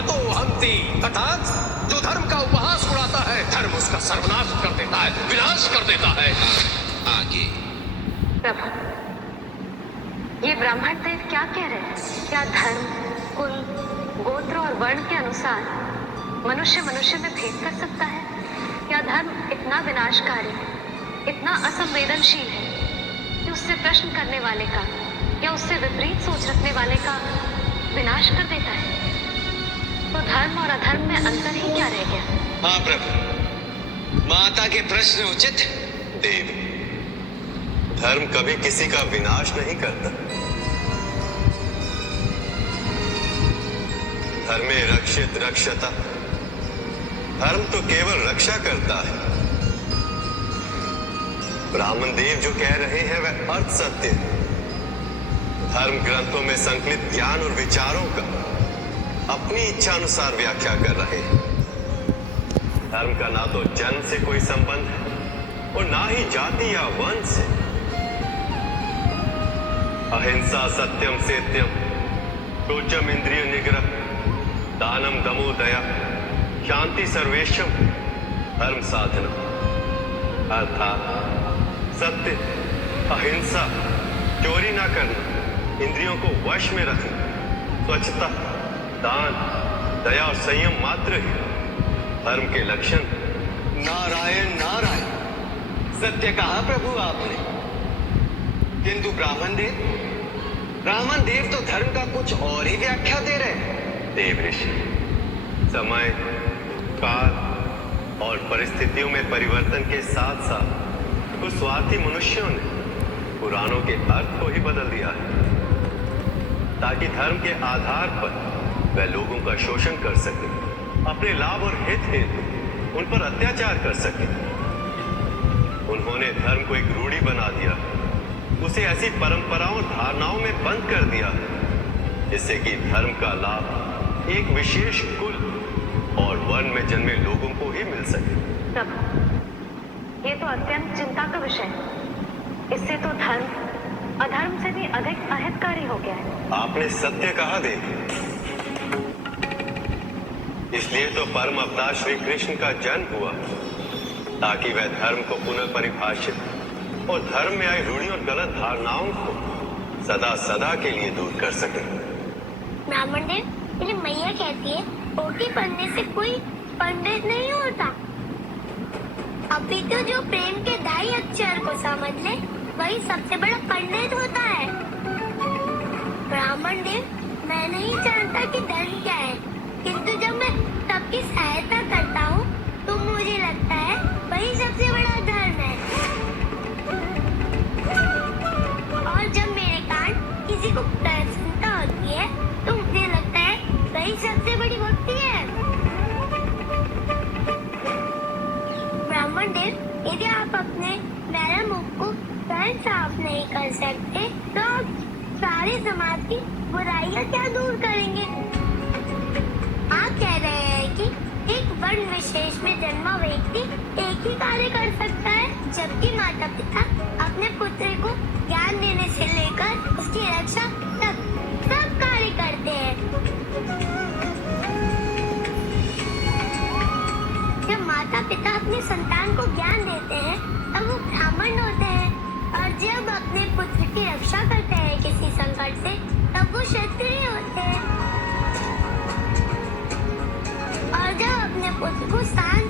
हतो हंति, अर्थात जो धर्म का उपहास उड़ाता है, धर्म उसका सर्वनाश कर देता है, विनाश कर देता है। आगे। प्रभु, ये ब्राह्मण देव क्या कह रहे हैं? क्या धर्म, कुल, गोत्र और वर्ण के अनुसार मनुष्य मनुष्य में भेद कर सकता है? क्या धर्म इतना विनाशकारी, इतना असंवेदनशील है कि उससे प्रश्न करने वाले का या उससे विपरीत सोच रखने वाले का विनाश कर देता है? तो धर्म और अधर्म में अंतर ही क्या रह गया? हाँ प्रभु, माता के प्रश्न उचित। देव, धर्म कभी किसी का विनाश नहीं करता। धर्मे रक्षित रक्षता, धर्म तो केवल रक्षा करता है। ब्राह्मण देव जो कह रहे हैं वह अर्थ सत्य है। धर्म ग्रंथों में संकलित ज्ञान और विचारों का अपनी इच्छा अनुसार व्याख्या कर रहे हैं। धर्म का ना तो जन्म से कोई संबंध है और ना ही जाति या वंश से। अहिंसा सत्यम सत्यम, शोचम इंद्रिय निग्रह, दानम दमो दया, शांति सर्वेशम, धर्म साधना। अर्थात सत्य, अहिंसा, चोरी ना करना, इंद्रियों को वश में रखना, स्वच्छता, दान, दया और संयम मात्र ही धर्म के लक्षण। नारायण नारायण, सत्य कहा प्रभु आपने। किंतु ब्राह्मण देव तो धर्म का कुछ और ही व्याख्या दे रहे हैं। देव ऋषि, समय, काल और परिस्थितियों में परिवर्तन के साथ साथ कुछ स्वार्थी मनुष्यों ने पुराणों के अर्थ को ही बदल दिया है, ताकि धर्म के आधार पर वह लोगों का शोषण कर सके, अपने लाभ और हित हेतु उन पर अत्याचार कर सके। उन्होंने धर्म को एक रूढ़ी बना दिया, उसे ऐसी परंपराओं और धारणाओं में बंद कर दिया जिससे कि धर्म का लाभ एक विशेष कुल और वर्ण में जन्मे लोगों को ही मिल सके। प्रभु, ये तो अत्यंत चिंता का विषय है। इससे तो धर्म अधर्म से भी अधिक अहितकारी हो गया है। आपने सत्य कहा देवी। इसलिए तो परम अवतार श्री कृष्ण का जन्म हुआ, ताकि वह धर्म को पुनर्परिभाषित और धर्म में आई रूढ़ी और गलत धारणाओं को सदा सदा के लिए दूर कर सके। ब्राह्मण देव, मेरी मैया कहती है पोथी पढ़ने से कोई पंडित नहीं होता। अभी तो जो प्रेम के ढाई अक्षर को समझ ले वही सबसे बड़ा पंडित होता है। ब्राह्मण देव, मैं नहीं जानता कि धर्म क्या है, किंतु जब मैं सबकी सहायता करता हूँ तो मुझे लगता है वही सबसे बड़ा धर्म है। और जब मेरे कारण किसी को प्रसन्नता होती है तो मुझे लगता है वही सबसे बड़ी भक्ति है। ब्राह्मण देव, यदि आप अपने मेरे मुख को स्वयं साफ नहीं कर सकते तो आप सारे समाज की बुराइयां क्या दूर करेंगे? आप कह रहे हैं कि एक वर्ण विशेष में जन्मा व्यक्ति एक ही कार्य कर सकता है, जबकि माता पिता अपने पुत्र को ज्ञान देने से लेकर उसकी रक्षा तक सब कार्य करते हैं। जब माता पिता अपने संतान को ज्ञान देते हैं तब वो ब्राह्मण होते हैं, और जब अपने पुत्र की रक्षा करते हैं किसी संकट से तब वो क्षत्रिय होते हैं। और जब अपने पुत्र को शांत